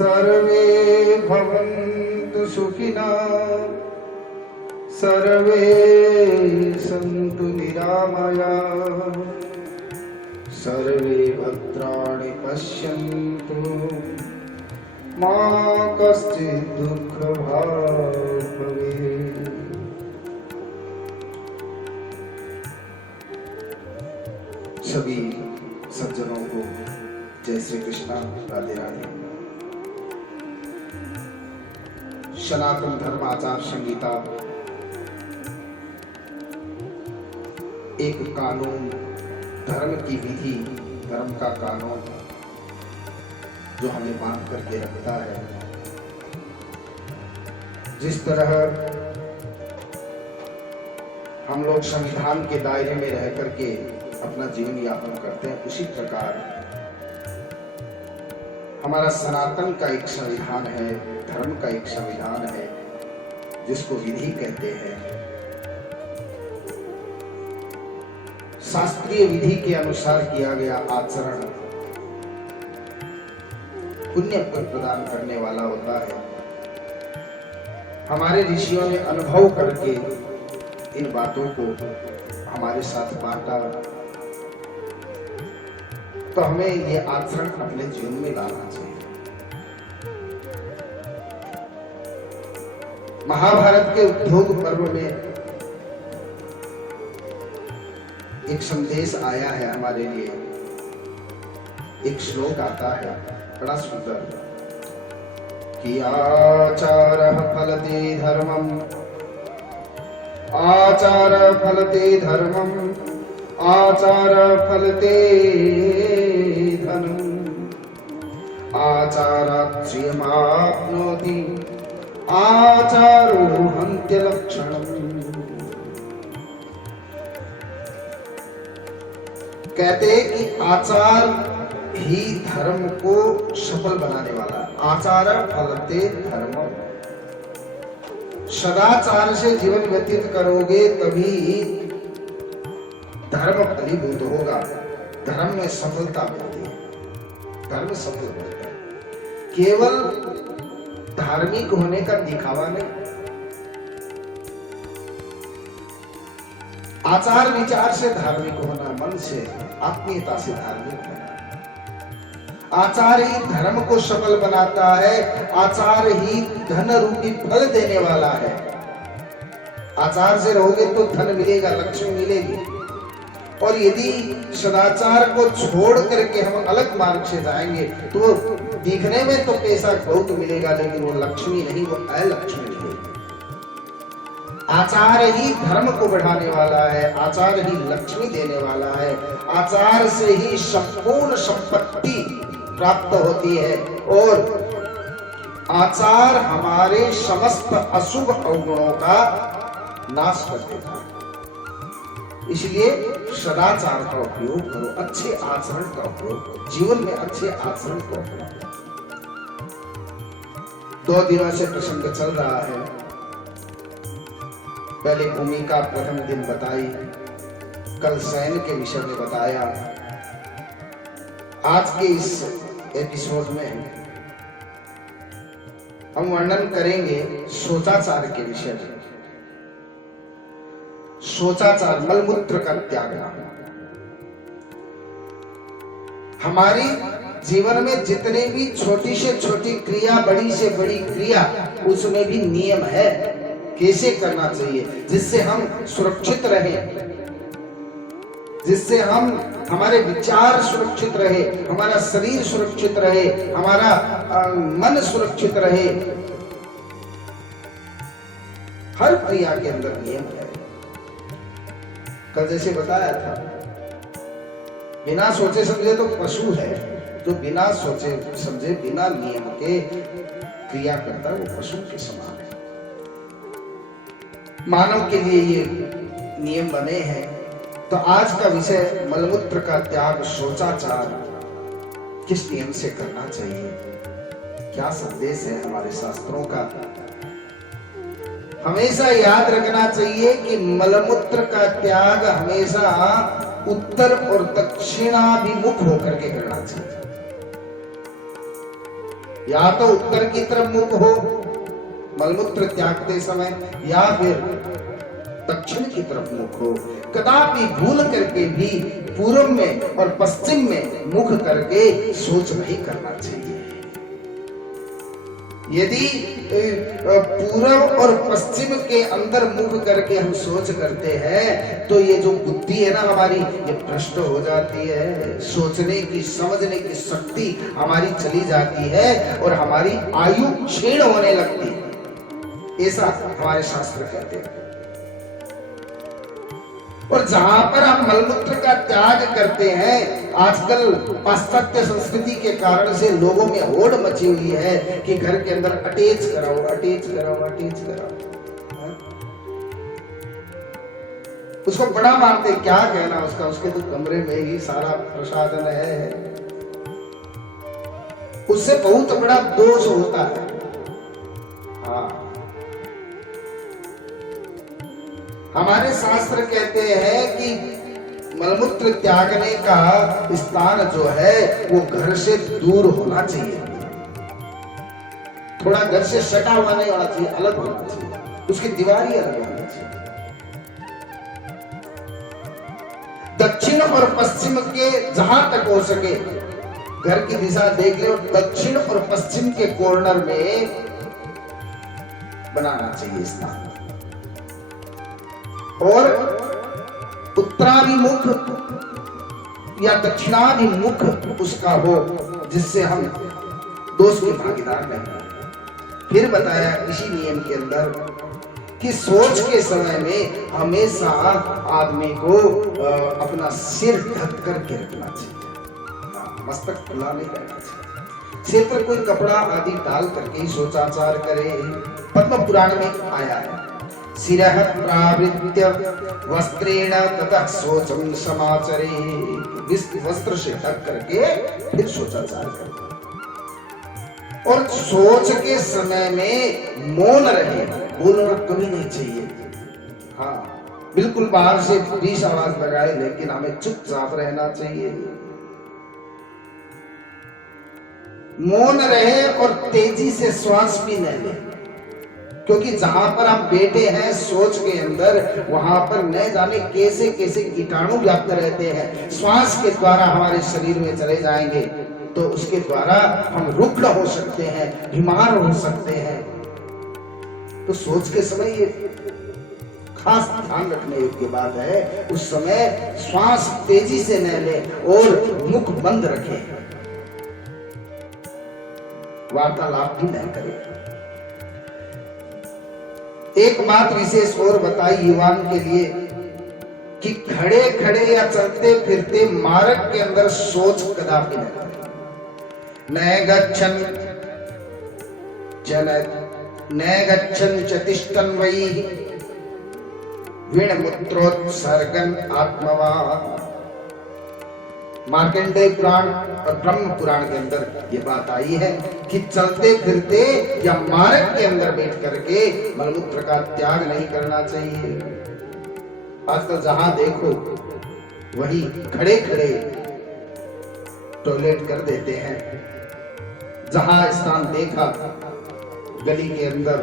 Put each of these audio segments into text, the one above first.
सर्वे भवन्तु सुखिनः सर्वे सन्तु निरामयाः सर्वे भद्राणि पश्यन्तु मा कश्चित् दुःखभाग् भवेत्। सभी सज्जनों को जय श्री कृष्णा, राधे राधे। सनातन धर्म आचार संहिता एक कानून, धर्म की विधि, धर्म का कानून जो हमें बांध करके रखता है। जिस तरह हम लोग संविधान के दायरे में रह करके अपना जीवन यापन करते हैं, उसी प्रकार हमारा सनातन का एक संविधान है, धर्म का एक संविधान है जिसको विधि कहते हैं। शास्त्रीय विधि के अनुसार किया गया आचरण पुण्य प्रदान करने वाला होता है। हमारे ऋषियों ने अनुभव करके इन बातों को हमारे साथ बांटा, तो हमें ये आचरण अपने जीवन में लाना चाहिए। महाभारत के उद्योग पर्व में एक संदेश आया है हमारे लिए, एक श्लोक आता है बड़ा सुंदर कि आचारः फलते धर्मम्, आचार फलते धर्मम्, आचार फलते धनम्, आचारात् श्रियमाप्नोति, आचारो हन्त्यलक्षणम्। कहते हैं कि आचार ही धर्म को सफल बनाने वाला है। आचार फलते धर्मम्, सदाचार से जीवन व्यतीत करोगे तभी धर्म फलीभूत होगा, धर्म में सफलता मिलती है, धर्म सफल होता है। केवल धार्मिक होने का दिखावा नहीं, आचार विचार से धार्मिक होना, मन से आत्मीयता से धार्मिक होना। आचार ही धर्म को सफल बनाता है, आचार ही धन रूपी फल देने वाला है। आचार से रहोगे तो धन मिलेगा, लक्ष्मी मिलेगी। और यदि सदाचार को छोड़ करके हम अलग मार्ग से जाएंगे तो दिखने में तो पैसा बहुत मिलेगा, लेकिन वो लक्ष्मी नहीं, वो अलक्ष्मी मिलेगी। आचार ही धर्म को बढ़ाने वाला है, आचार ही लक्ष्मी देने वाला है। आचार से ही संपूर्ण संपत्ति प्राप्त होती है और आचार हमारे समस्त अशुभ अवगुणों का नाश कर देता है। इसलिए सदाचार का उपयोग करो, अच्छे आचरण का उपयोग करो, जीवन में अच्छे आचरण का उपयोग करो। 2 दिनों से प्रसंग चल रहा है। पहले भूमिका प्रथम दिन बताई, कल शयन के विषय में बताया। आज के इस एपिसोड में हम वर्णन करेंगे शौचाचार के विषय में। शौचाचार, मलमूत्र का त्यागना। हमारी जीवन में जितने भी छोटी से छोटी क्रिया, बड़ी से बड़ी क्रिया, उसमें भी नियम है कैसे करना चाहिए, जिससे हम सुरक्षित रहें, जिससे हम हमारे विचार सुरक्षित रहे, हमारा शरीर सुरक्षित रहे, हमारा मन सुरक्षित रहे। हर क्रिया के अंदर नियम है। कल जैसे बताया था, बिना सोचे समझे तो पशु है, जो बिना सोचे समझे बिना नियम के क्रिया करता है वो पशु के समान है। मानव के लिए ये नियम बने हैं। तो आज का विषय मलमूत्र का त्याग, शौचाचार किस नियम से करना चाहिए, क्या संदेश है हमारे शास्त्रों का। हमेशा याद रखना चाहिए कि मलमूत्र का त्याग हमेशा उत्तर और दक्षिणाभिमुख होकर के करना चाहिए। या तो उत्तर की तरफ मुख हो मलमूत्र त्यागते समय, या फिर दक्षिण की तरफ मुख हो। कदापि भूल करके भी पूर्व में और पश्चिम में मुख करके सोच नहीं करना चाहिए। यदि पूर्व और पश्चिम के अंदर मुख करके हम सोच करते हैं तो ये जो बुद्धि है ना हमारी, ये भ्रष्ट हो जाती है। सोचने की समझने की शक्ति हमारी चली जाती है और हमारी आयु क्षीण होने लगती है, ऐसा हमारे शास्त्र कहते हैं। और जहां पर हम मलमूत्र का त्याग करते हैं, आजकल पाश्चात्य संस्कृति के कारण से लोगों में होड़ मची हुई है कि घर के अंदर अटैच कराओ, अटैच कराओ, अटैच कराओ। उसको बड़ा मानते, क्या कहना उसका, उसके तो कमरे में ही सारा प्रसाधन है। उससे बहुत बड़ा दोष होता है। हाँ, हमारे शास्त्र कहते हैं कि मलमूत्र त्यागने का स्थान जो है वो घर से दूर होना चाहिए, थोड़ा घर से सटा हुआ नहीं होना चाहिए, अलग होना चाहिए, उसकी दीवार ही अलग होनी चाहिए। दक्षिण और पश्चिम के जहां तक हो सके घर की दिशा देख ले, और दक्षिण और पश्चिम के कॉर्नर में बनाना चाहिए स्थान। और उत्तराभिमुख या दक्षिणाभिमुख उसका हो, जिससे हम दोष के भागीदार नहीं हो। फिर बताया इसी नियम के अंदर कि सोच के समय में हमेशा आदमी को अपना सिर ढक करके रखना चाहिए, मस्तक खुला नहीं रहना चाहिए। सिर पर कोई कपड़ा आदि डाल करके ही सोचाचार करे। पद्म पुराण में आया है, सिरः प्रावृत्य वस्त्रेण ततः शोचम समाचरे, वस्त्र से ढक करके फिर सोचाचार करें। और सोच के समय में मौन रहे, बोलना कभी नहीं चाहिए। हाँ, बिल्कुल बाहर से 20 आवाज लगाए, लेकिन हमें चुपचाप रहना चाहिए। मौन रहे और तेजी से श्वास भी न ले, क्योंकि जहां पर हम बैठे हैं सोच के अंदर, वहां पर न जाने कैसे कैसे कीटाणु व्याप्त रहते हैं, श्वास के द्वारा हमारे शरीर में चले जाएंगे तो उसके द्वारा हम रुग्ण हो सकते हैं, बीमार हो सकते हैं। तो सोच के समय ये खास ध्यान रखने योग्य बात है। उस समय श्वास तेजी से न ले और मुख बंद रखे, वार्तालाप भी न करें। एक बात विशेष और बताई युवान के लिए कि खड़े खड़े या चलते फिरते मार्ग के अंदर सोच कदापि न करें। न गच्छन् च तिष्ठन् वै विणमुत्रोत्सर्गन् आत्मवान्। मार्कंडेय पुराण और ब्रह्म पुराण के अंदर ये बात आई है कि चलते फिरते या मार्ग के अंदर बैठ करके मलमूत्र का त्याग नहीं करना चाहिए। आजकल जहां देखो वही खड़े खड़े टॉयलेट कर देते हैं। जहां स्थान देखा गली के अंदर,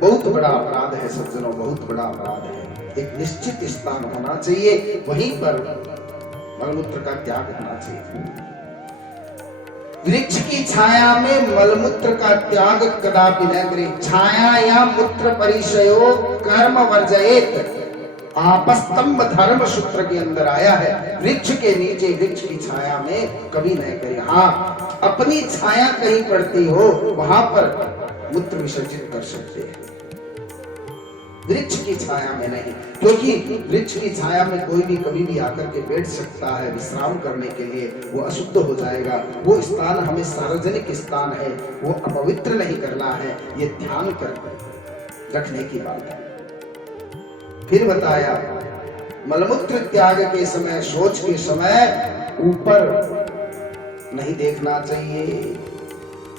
बहुत बड़ा अपराध है सज्जनों, बहुत बड़ा अपराध है। एक निश्चित स्थान होना चाहिए, वहीं पर मलमूत्र का त्याग करना चाहिए। वृक्ष की छाया में मलमूत्र का त्याग कदापि न करें। छाया या मूत्र परिचयो कर्म वर्जयेत, आपस्तंभ धर्म सूत्र के अंदर आया है। वृक्ष के नीचे, वृक्ष की छाया में कभी न करें। हाँ, अपनी छाया कहीं पड़ती हो वहां पर मूत्र विसर्जित कर सकते हैं, वृक्ष की छाया में नहीं, क्योंकि वृक्ष की छाया में कोई भी कभी भी आकर के बैठ सकता है विश्राम करने के लिए, वो अशुद्ध हो जाएगा। वो स्थान हमें सार्वजनिक स्थान है, वो अपवित्र नहीं करना है, ये ध्यान कर रखने की बात है। फिर बताया मलमूत्र त्याग के समय, शौच के समय ऊपर नहीं देखना चाहिए।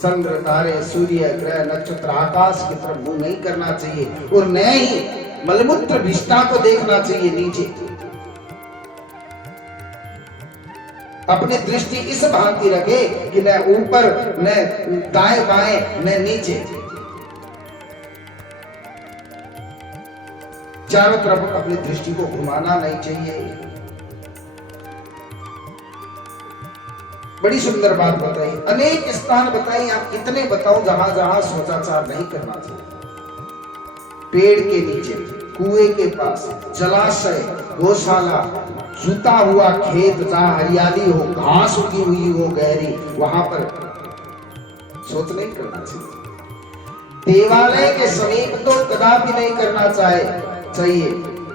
चंद्र, तारे, सूर्य, ग्रह, नक्षत्र, आकाश की तरफ मुंह नहीं करना चाहिए, और न ही मलमूत्र विष्ठा को देखना चाहिए नीचे। अपनी दृष्टि इस भांति रखे कि न ऊपर न दाएं बाएं न नीचे, चारों तरफ अपनी दृष्टि को घुमाना नहीं चाहिए। बड़ी सुंदर बात बताई, अनेक स्थान बताई, आप कितने बताओ जहां जहां शौचाचार नहीं करना चाहिए। पेड़ के नीचे, कुएं के पास, जलाशय, गौशाला, जुता हुआ खेत जहां हरियाली हो, घास उगी हुई हो गहरी, वहां पर शौच नहीं करना चाहिए। देवालय के समीप तो कदापि नहीं करना चाहिए,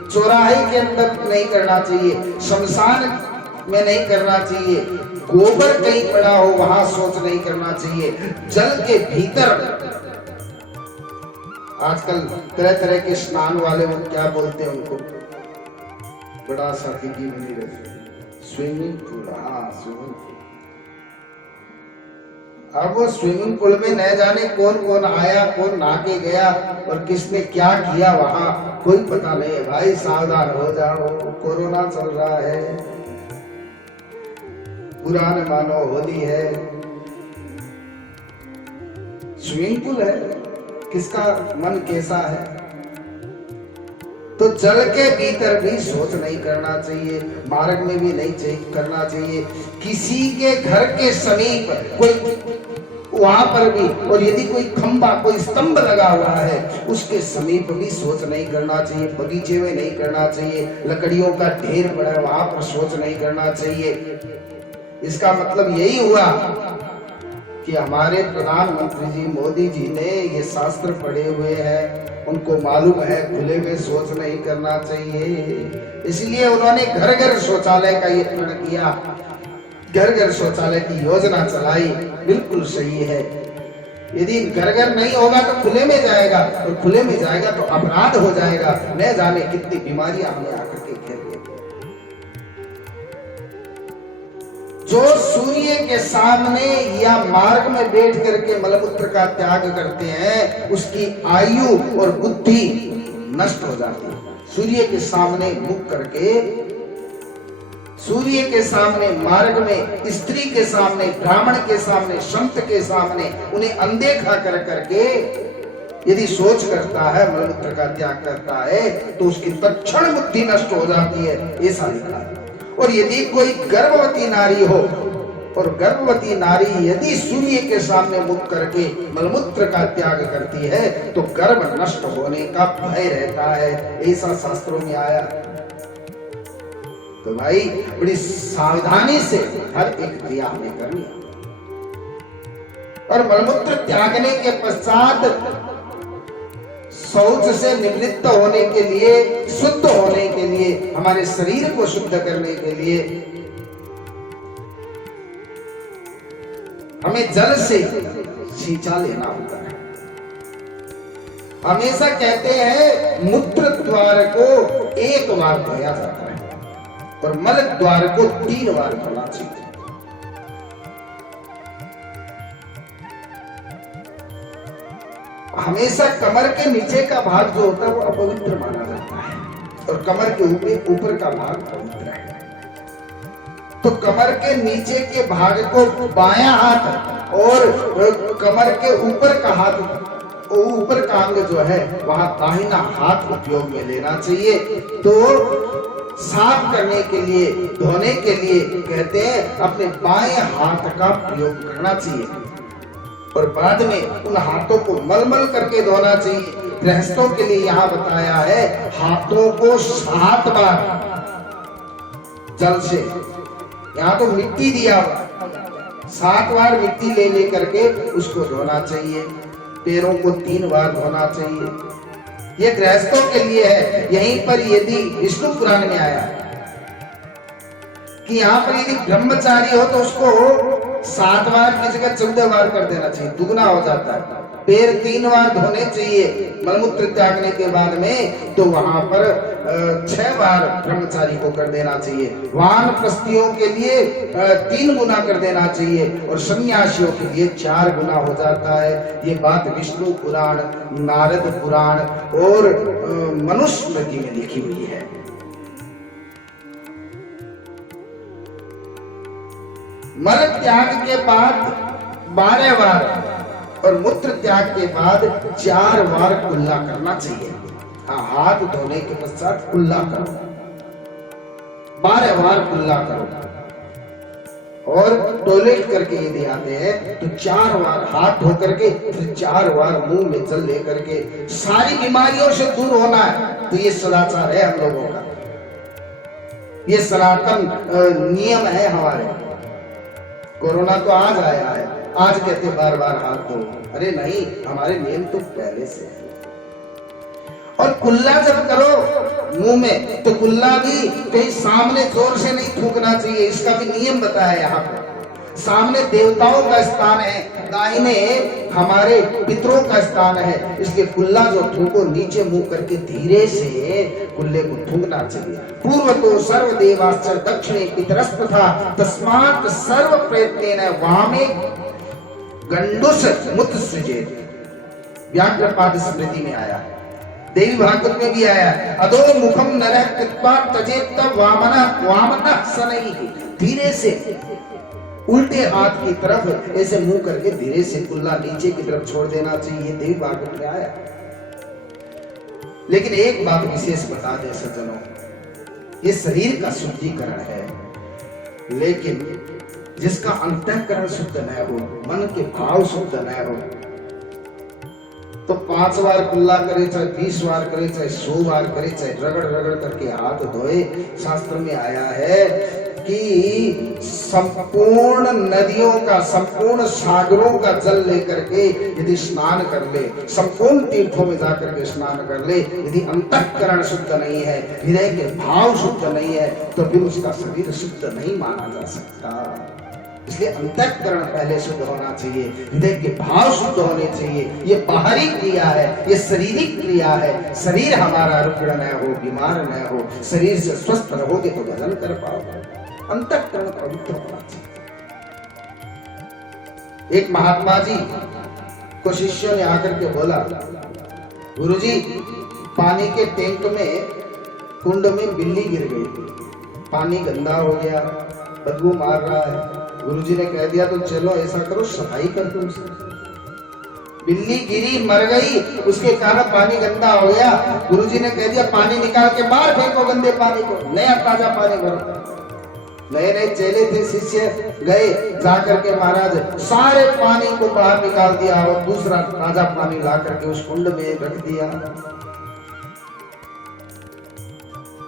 चौराहे के अंदर नहीं करना चाहिए, शमशान में नहीं करना चाहिए, गोबर कहीं पड़ा हो वहां शौच नहीं करना चाहिए। जल के भीतर आजकल तरह तरह के स्नान वाले वो क्या बोलते हैं उनको, बड़ा सा की बनी रहती, स्विमिंग पूल। हाँ, स्विमिंग पूल। अब वो स्विमिंग पूल में न जाने कौन कौन आया, कौन नहा के गया और किसने क्या किया वहां, कोई पता नहीं है। भाई सावधान हो जाओ, कोरोना चल रहा है, बुरा न मानो, होली है, स्विमिंग पूल है, किसका मन कैसा है। तो जल के भीतर भी शौच नहीं करना चाहिए, मार्ग में भी नहीं करना चाहिए, किसी के घर के समीप कोई वहां पर भी, और यदि कोई खंबा कोई स्तंभ लगा हुआ है उसके समीप भी शौच नहीं करना चाहिए, बगीचे में नहीं करना चाहिए, लकड़ियों का ढेर पड़ा है वहां पर शौच नहीं करना चाहिए। इसका मतलब यही हुआ कि हमारे प्रधानमंत्री जी मोदी जी ने ये शास्त्र पढ़े हुए हैं, उनको मालूम है खुले में शौच नहीं करना चाहिए, इसलिए उन्होंने घर घर शौचालय का ये प्रण किया, घर घर शौचालय की योजना चलाई। बिल्कुल सही है, यदि घर घर नहीं होगा तो खुले में जाएगा, और खुले में जाएगा तो अपराध हो जाएगा, न जाने कितनी बीमारियां हमें आकर के घेर लेंगी। जो सूर्य के सामने या मार्ग में बैठ करके मलमूत्र का त्याग करते हैं उसकी आयु और बुद्धि नष्ट हो जाती है। सूर्य के सामने मुख करके, सूर्य के सामने, मार्ग में, स्त्री के सामने, ब्राह्मण के सामने, संत के सामने उन्हें अनदेखा कर करके यदि सोच करता है, मलमूत्र का त्याग करता है तो उसकी तत्क्षण बुद्धि नष्ट हो जाती है, ऐसा लिखा है। और यदि कोई गर्भवती नारी हो, और गर्भवती नारी यदि सूर्य के सामने मुख करके मलमूत्र का त्याग करती है तो गर्भ नष्ट होने का भय रहता है, ऐसा शास्त्रों में आया। तो भाई बड़ी सावधानी से हर एक क्रिया हमें करनी है। और मलमूत्र त्यागने के पश्चात शौच से निवृत्त होने के लिए, शुद्ध होने के लिए, हमारे शरीर को शुद्ध करने के लिए हमें जल से सींचा लेना होता है। हमेशा कहते हैं मूत्र द्वार को एक बार धोया जाता है और मल द्वार को 3 बार धोना चाहिए। हमेशा कमर के नीचे का भाग जो होता है वो अपवित्र माना जाता है और कमर के ऊपर का भाग पवित्र है। तो कमर के नीचे के भाग को बायां हाथ और कमर के ऊपर का हाथ, ऊपर का अंग जो है वहां दाहिना हाथ उपयोग में लेना चाहिए। तो साफ करने के लिए, धोने के लिए कहते हैं अपने बाएं हाथ का प्रयोग करना चाहिए और बाद में उन हाथों को मलमल करके धोना चाहिए। गृहस्थों के लिए यहाँ बताया है हाथों को 7 बार जल से, यहाँ तो मिट्टी दिया हुआ, 7 बार मिट्टी ले लेकर के उसको धोना चाहिए। पैरों को 3 बार धोना चाहिए। ये गृहस्थों के लिए है। यहीं पर यदि विष्णु पुराण में आया कि यहाँ पर यदि ब्रह्मचारी हो तो उसको 7 बार की जगह 14 बार कर देना चाहिए, दुगना हो जाता है। पैर 3 बार धोने चाहिए मलमूत्र त्यागने के बाद में, तो वहां पर 6 बार ब्रह्मचारी को कर देना चाहिए। वानप्रस्थियों के लिए 3 गुना कर देना चाहिए और सन्यासियों के लिए 4 गुना हो जाता है। ये बात विष्णु पुराण, नारद पुराण और मनुस्मृति में लिखी हुई है। मल त्याग के बाद 12 बार और मूत्र त्याग के बाद 4 बार कुल्ला करना चाहिए। हाँ, हाथ धोने के पश्चात कुल्ला करो, 12 बार कुल्ला करो। और टॉयलेट करके यदि आते हैं तो 4 बार हाथ धो करके फिर 4 बार मुंह में जल लेकर के सारी बीमारियों से दूर होना है। तो ये सदाचार है हम लोगों का, ये सनातन नियम है हमारे। कोरोना तो आज आया है, आज कहते बार बार हाथ धो, अरे नहीं, हमारे नियम तो पहले से है। और कुल्ला जब करो मुंह में तो कुल्ला भी कहीं सामने जोर से नहीं थूकना चाहिए, इसका भी नियम बताया यहाँ पर। सामने देवताओं का स्थान है, दाहिने हमारे पितरों का स्थान है, इसलिए कुल्ला जो थूको नीचे मुंह करके धीरे से कुल्ले को थूकना चाहिए। पूर्व तो सर्व देवाश्चर दक्षिणे पितरस्तथा तस्मात् सर्व प्रयत्नेन वामे गंडुस मुत सृजेत। व्याघ्रपाद स्मृति में आया, देवी भागवत में भी आया, अधो मुखम नरः कृत्वा त्यजेत वामनः शनैः। धीरे से उल्टे हाथ की तरफ ऐसे मुंह करके धीरे से कुल्ला नीचे की तरफ छोड़ देना चाहिए, देवी भागवत में आया। लेकिन एक बात विशेष बता दे सज्जनों, ये शरीर का शुद्धिकरण है, लेकिन जिसका अंतःकरण शुद्ध न हो, मन के भाव शुद्ध न हो, तो 5 बार कुल्ला करे, चाहे 20 बार करे, चाहे 100 बार करे, चाहे रगड़ रगड़ करके हाथ धोए। शास्त्र में आया है कि संपूर्ण नदियों का, संपूर्ण सागरों का जल लेकर के यदि स्नान कर ले, संपूर्ण तीर्थों में जाकर के स्नान कर ले, यदि अंतःकरण शुद्ध नहीं है, हृदय के भाव शुद्ध नहीं है, तो फिर उसका शरीर शुद्ध नहीं माना जा सकता। इसलिए अंतःकरण पहले शुद्ध होना चाहिए, हृदय के भाव शुद्ध होने चाहिए। ये बाहरी क्रिया है, ये शारीरिक क्रिया है। शरीर हमारा रुग्ण न हो, बीमार न हो, शरीर से स्वस्थ रहोगे तो भजन कर पाओगे। अंतःकरण पवित्र होना चाहिए। एक महात्मा जी को शिष्यों ने आकर के बोला, गुरुजी पानी के टैंक में, कुंड में बिल्ली गिर गई, पानी गंदा हो गया, बदबू मार रहा है। गुरुजी ने कह दिया तो चलो ऐसा करो, सफाई कर दो उसे। बिल्ली गिरी, मर गई, उसके कारण पानी गंदा हो गया। गुरुजी ने कह दिया पानी निकाल के बाहर फेंको, गंदे पानी को, नया ताजा पानी भरो। नए नए चेले थे, शिष्य गए, जाकर के महाराज सारे पानी को बाहर निकाल दिया और दूसरा ताजा पानी ला करके उस कुंड में रख दिया।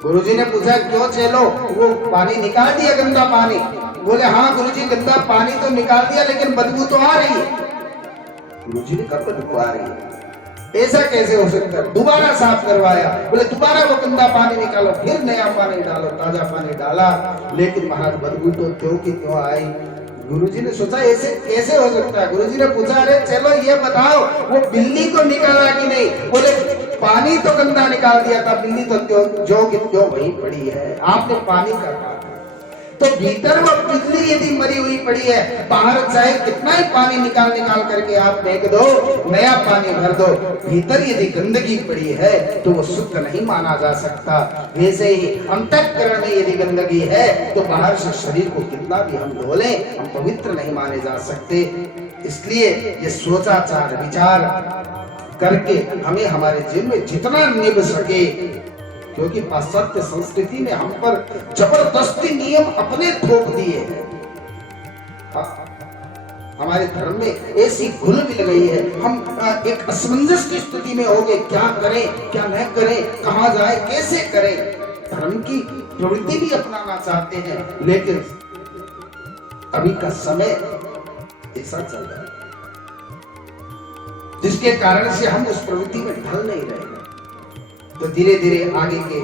गुरुजी ने पूछा क्यों चेलो, वो पानी निकाल दिया गंदा पानी? बोले हाँ गुरुजी, गंदा पानी तो निकाल दिया लेकिन बदबू तो आ रही है। गुरुजी ने कब बदबू आ रही है? ऐसा कैसे हो सकता है? दोबारा साफ करवाया, बोले दोबारा वो गंदा पानी निकालो, फिर नया पानी डालो, ताजा पानी डाला, लेकिन महाराज बदबू तो क्यों की क्यों आई। गुरुजी ने सोचा ऐसे कैसे हो सकता है। गुरुजी ने पूछा अरे चलो ये बताओ वो बिल्ली को निकाला कि नहीं? बोले पानी तो गंदा निकाल दिया था, बिल्ली तो जो कि क्यों वही पड़ी है, आपने पानी का कहा। तो भीतर वो बिल्ली यदि मरी हुई पड़ी है, बाहर चाहे कितना ही पानी निकाल करके आप फेंक दो, नया पानी भर दो, भीतर यदि गंदगी पड़ी है तो वो शुद्ध नहीं माना जा सकता। वैसे ही अंतःकरण में यदि गंदगी है तो बाहर से शरीर को कितना भी हम धो लें, हम पवित्र नहीं माने जा सकते। इसलिए ये सोचाचार विचार करके हमें हमारे जीवन में जितना निभ सके, क्योंकि पाश्चात्य संस्कृति ने हम पर जबरदस्ती नियम अपने थोप दिए हैं। हमारे धर्म में ऐसी घुल मिल गई है, हम एक असमंजस की स्थिति में हो गए, क्या करें क्या न करें, कहां जाए कैसे करें। धर्म की प्रवृत्ति भी अपनाना चाहते हैं, लेकिन अभी का समय ऐसा चल रहा है जिसके कारण से हम उस प्रवृत्ति में ढल नहीं रहे। तो धीरे धीरे आगे के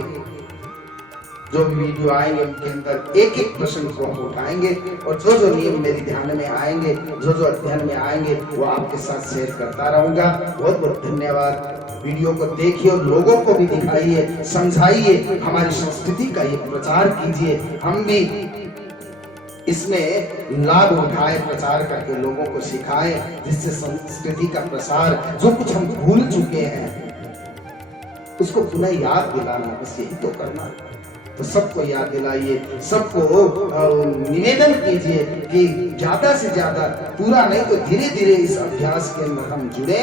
जो भी वीडियो आएंगे उनके अंदर एक एक प्रश्न को हम उठाएंगे और जो जो नियम मेरे ध्यान में आएंगे, जो जो अध्ययन में आएंगे, वो आपके साथ शेयर करता रहूंगा। बहुत बहुत धन्यवाद। वीडियो को देखिए और लोगों को भी दिखाइए, समझाइए, हमारी संस्कृति का ये प्रचार कीजिए, हम भी इसमें लाभ उठाए, प्रचार करके लोगों को सिखाएं, जिससे संस्कृति का प्रसार, जो कुछ हम भूल चुके हैं उसको पुनः याद दिलाना, बस यही तो करना। तो सबको याद दिलाइए, सबको निवेदन कीजिए कि ज्यादा से ज्यादा, पूरा नहीं तो धीरे धीरे इस अभ्यास के अंदर हम जुड़े,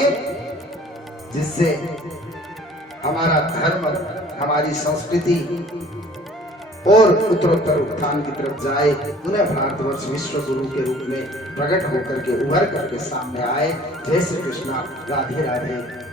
जिससे हमारा धर्म, हमारी संस्कृति और उत्तरोत्तर उत्थान की तरफ जाए, पुनः भारतवर्ष विश्व गुरु के रूप में प्रकट होकर के, उभर करके सामने आए। जय श्री कृष्णा, राधे राधे।